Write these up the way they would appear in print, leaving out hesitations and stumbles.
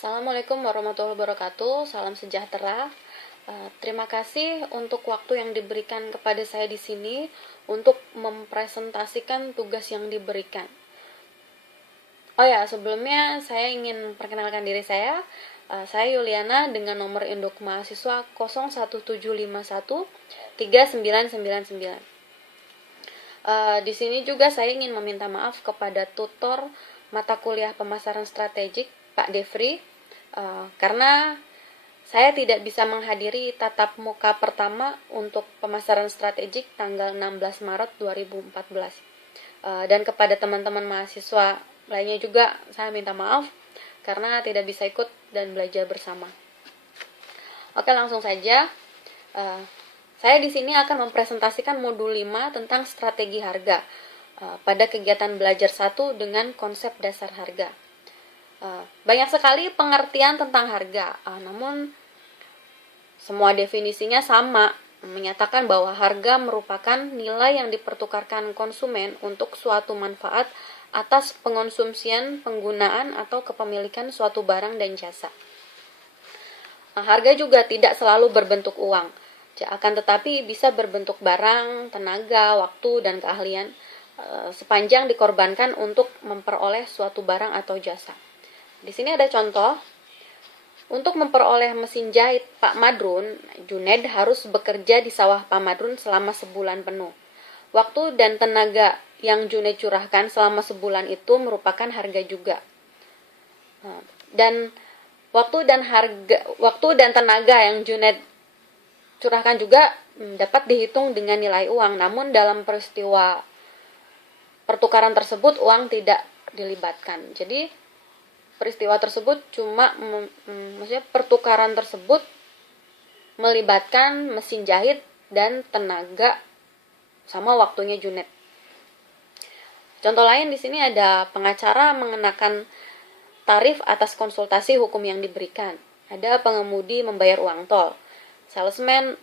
Assalamualaikum warahmatullahi wabarakatuh. Salam sejahtera. Terima kasih untuk waktu yang diberikan kepada saya di sini untuk mempresentasikan tugas yang diberikan. Oh ya, sebelumnya saya ingin perkenalkan diri saya. Saya Yuliana dengan nomor induk mahasiswa 01751 3999. Di sini juga saya ingin meminta maaf kepada tutor mata kuliah pemasaran strategik Pak Devri, karena saya tidak bisa menghadiri tatap muka pertama untuk pemasaran strategik tanggal 16 Maret 2014. Dan kepada teman-teman mahasiswa lainnya juga saya minta maaf karena tidak bisa ikut dan belajar bersama. Oke, langsung saja. Saya di sini akan mempresentasikan modul 5 tentang strategi harga pada kegiatan belajar 1 dengan konsep dasar harga. Banyak sekali pengertian tentang harga, namun semua definisinya sama, menyatakan bahwa harga merupakan nilai yang dipertukarkan konsumen untuk suatu manfaat atas pengonsumsian, penggunaan, atau kepemilikan suatu barang dan jasa. Harga juga tidak selalu berbentuk uang, akan tetapi bisa berbentuk barang, tenaga, waktu, dan keahlian, sepanjang dikorbankan untuk memperoleh suatu barang atau jasa. Di sini ada contoh. Untuk memperoleh mesin jahit Pak Madrun, Junaid harus bekerja di sawah Pak Madrun selama sebulan penuh. Waktu dan tenaga yang Junaid curahkan selama sebulan itu merupakan harga juga. Dan waktu dan tenaga yang Junaid curahkan juga dapat dihitung dengan nilai uang. Namun dalam peristiwa pertukaran tersebut uang tidak dilibatkan. Jadi peristiwa tersebut maksudnya pertukaran tersebut melibatkan mesin jahit dan tenaga sama waktunya Junaid. Contoh lain di sini ada pengacara mengenakan tarif atas konsultasi hukum yang diberikan. Ada pengemudi membayar uang tol. Salesman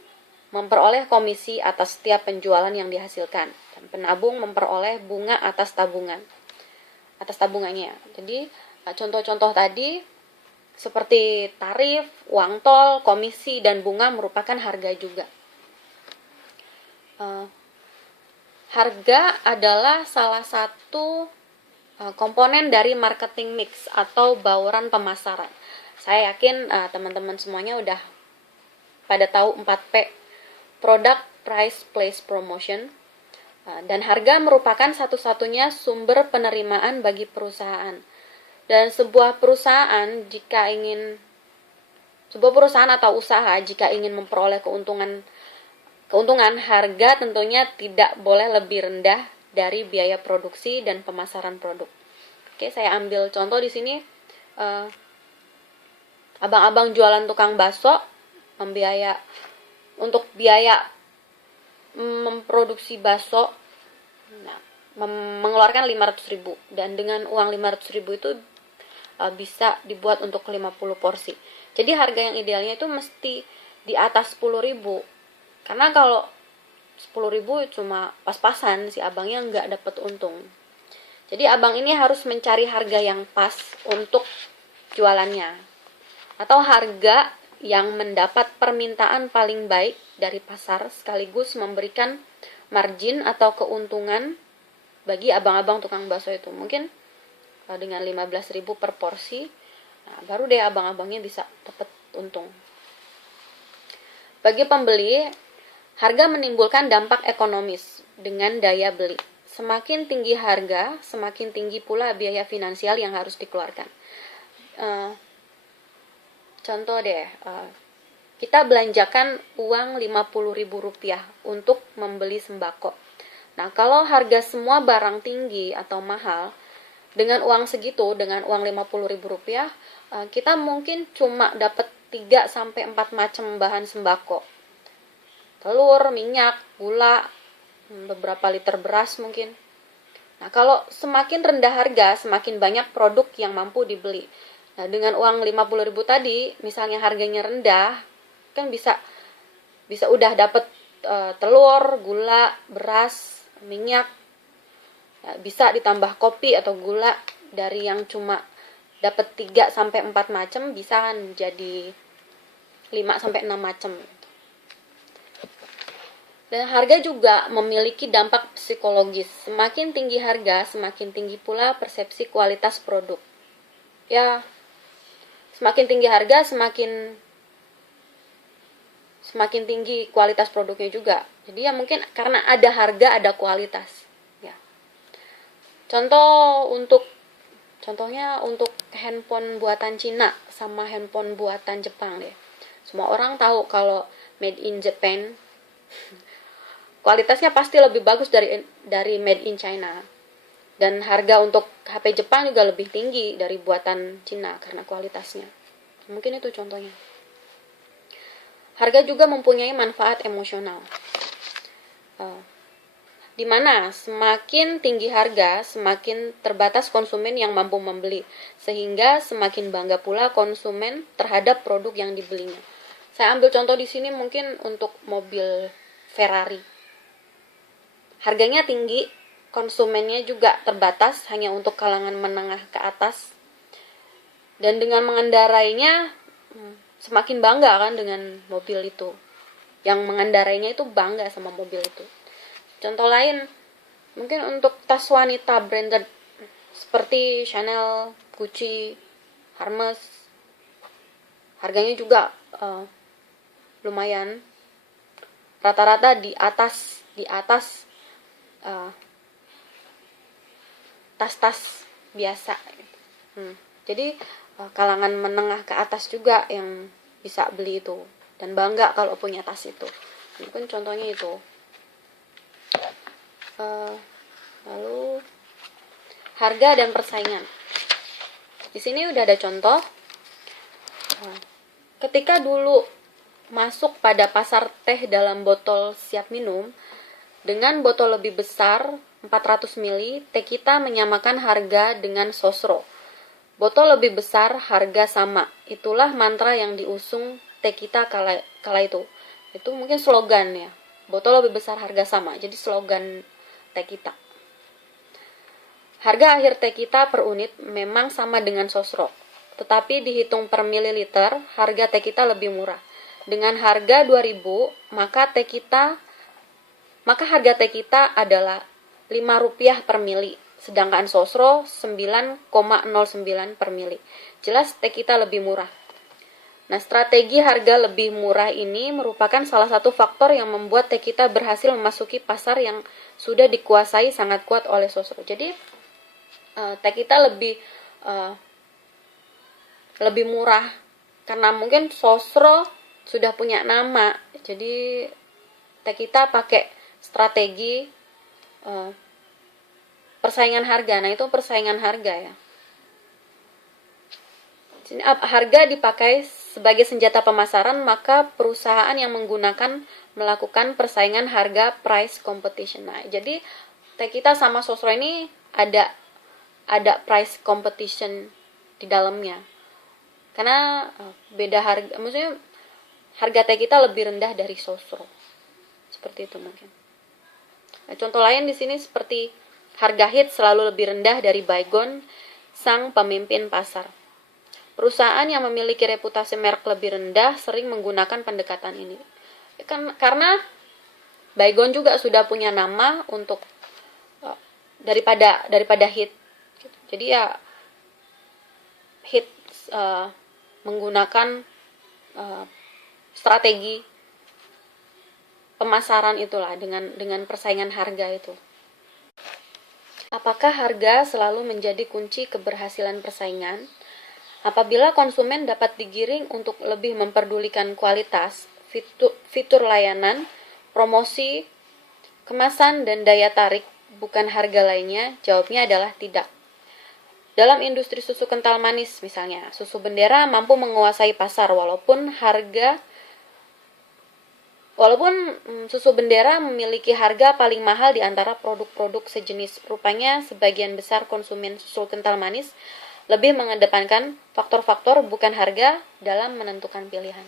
memperoleh komisi atas setiap penjualan yang dihasilkan. Dan penabung memperoleh bunga atas tabungannya. Jadi contoh-contoh tadi seperti tarif, uang tol, komisi, dan bunga merupakan harga juga. Harga adalah salah satu komponen dari marketing mix atau bauran pemasaran. Saya yakin teman-teman semuanya udah pada tahu 4P, Product, Price, Place, Promotion. Dan harga merupakan satu-satunya sumber penerimaan bagi perusahaan. Dan sebuah perusahaan atau usaha jika ingin memperoleh keuntungan, harga tentunya tidak boleh lebih rendah dari biaya produksi dan pemasaran produk. Oke, saya ambil contoh di sini. Abang-abang jualan tukang bakso untuk biaya memproduksi bakso mengeluarkan 500.000, dan dengan uang 500.000 itu bisa dibuat untuk 50 porsi. Jadi harga yang idealnya itu mesti di atas 10.000. Karena kalau 10.000 cuma pas-pasan, si abangnya nggak dapat untung. Jadi abang ini harus mencari harga yang pas untuk jualannya. Atau harga yang mendapat permintaan paling baik dari pasar sekaligus memberikan margin atau keuntungan bagi abang-abang tukang bakso itu. Mungkin dengan 15.000 per porsi, baru deh abang-abangnya bisa dapat untung. Bagi pembeli, harga menimbulkan dampak ekonomis dengan daya beli. Semakin tinggi harga, semakin tinggi pula biaya finansial yang harus dikeluarkan. Contoh deh, kita belanjakan uang Rp50.000 untuk membeli sembako. Nah, kalau harga semua barang tinggi atau mahal, dengan uang segitu, dengan uang Rp50.000, kita mungkin cuma dapat 3-4 macam bahan sembako. Telur, minyak, gula, beberapa liter beras mungkin. Nah, kalau semakin rendah harga, semakin banyak produk yang mampu dibeli. Nah, dengan uang 50.000 tadi, misalnya harganya rendah, kan bisa udah dapat telur, gula, beras, minyak. Bisa ditambah kopi atau gula dari yang cuma dapat 3 sampai 4 macam, bisa kan jadi 5 sampai 6 macam. Dan harga juga memiliki dampak psikologis. Semakin tinggi harga, semakin tinggi pula persepsi kualitas produk. Ya, semakin tinggi harga, semakin tinggi kualitas produknya juga. Jadi ya mungkin karena ada harga, ada kualitas. Ya. Contohnya untuk handphone buatan Cina sama handphone buatan Jepang deh. Semua orang tahu kalau made in Japan kualitasnya pasti lebih bagus dari made in China. Dan harga untuk HP Jepang juga lebih tinggi dari buatan Cina karena kualitasnya. Mungkin itu contohnya. Harga juga mempunyai manfaat emosional. Di mana semakin tinggi harga, semakin terbatas konsumen yang mampu membeli, sehingga semakin bangga pula konsumen terhadap produk yang dibelinya. Saya ambil contoh di sini mungkin untuk mobil Ferrari. Harganya tinggi, konsumennya juga terbatas, hanya untuk kalangan menengah ke atas. Dan dengan mengendarainya semakin bangga kan dengan mobil itu. Yang mengendarainya itu bangga sama mobil itu. Contoh lain, mungkin untuk tas wanita branded seperti Chanel, Gucci, Hermes, harganya juga lumayan. Rata-rata di atas tas-tas biasa. Jadi kalangan menengah ke atas juga yang bisa beli itu dan bangga kalau punya tas itu. Mungkin contohnya itu. Lalu harga dan persaingan. Di sini udah ada contoh. Ketika dulu masuk pada pasar teh dalam botol siap minum, dengan botol lebih besar 400 ml, teh kita menyamakan harga dengan sosro. Botol lebih besar, harga sama. Itulah mantra yang diusung teh kita kala itu. Itu mungkin slogan ya. Botol lebih besar, harga sama. Jadi slogan teh kita. Harga akhir teh kita per unit memang sama dengan sosro. Tetapi dihitung per mililiter, harga teh kita lebih murah. Dengan harga 2.000, maka harga teh kita adalah Rp5 per mili, sedangkan sosro 9,09 per mili. Jelas teh kita lebih murah. Nah, strategi harga lebih murah ini merupakan salah satu faktor yang membuat teh kita berhasil memasuki pasar yang sudah dikuasai sangat kuat oleh sosro. Jadi, teh kita lebih murah karena mungkin sosro sudah punya nama. Jadi, teh kita pakai strategi persaingan harga. Nah, itu persaingan harga ya. Harga dipakai sebagai senjata pemasaran, maka perusahaan yang melakukan persaingan harga, price competition. Nah, jadi teh kita sama sosro ini ada price competition di dalamnya. Karena beda harga, maksudnya harga teh kita lebih rendah dari sosro. Seperti itu mungkin. Nah, contoh lain di sini seperti harga hit selalu lebih rendah dari Baygon, sang pemimpin pasar. Perusahaan yang memiliki reputasi merek lebih rendah sering menggunakan pendekatan ini. Karena Baygon juga sudah punya nama untuk daripada hit. Jadi ya hit menggunakan strategi pemasaran itulah dengan persaingan harga itu. Apakah harga selalu menjadi kunci keberhasilan persaingan? Apabila konsumen dapat digiring untuk lebih memperdulikan kualitas, fitur layanan, promosi, kemasan, dan daya tarik, bukan harga lainnya, jawabnya adalah tidak. Dalam industri susu kental manis misalnya, susu Bendera mampu menguasai pasar walaupun susu Bendera memiliki harga paling mahal di antara produk-produk sejenis. Rupanya sebagian besar konsumen susu kental manis lebih mengedepankan faktor-faktor bukan harga dalam menentukan pilihan.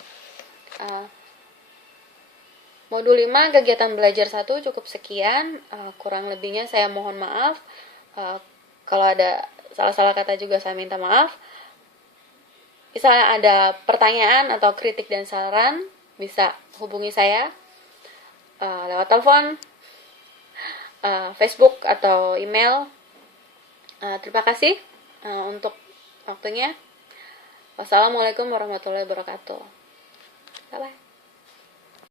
Modul 5 kegiatan belajar 1 cukup sekian. Kurang lebihnya saya mohon maaf. Kalau ada salah-salah kata juga saya minta maaf. misalnya ada pertanyaan atau kritik dan saran, bisa hubungi saya lewat telepon, Facebook atau email. Terima kasih untuk waktunya. Wassalamualaikum warahmatullahi wabarakatuh. Bye bye.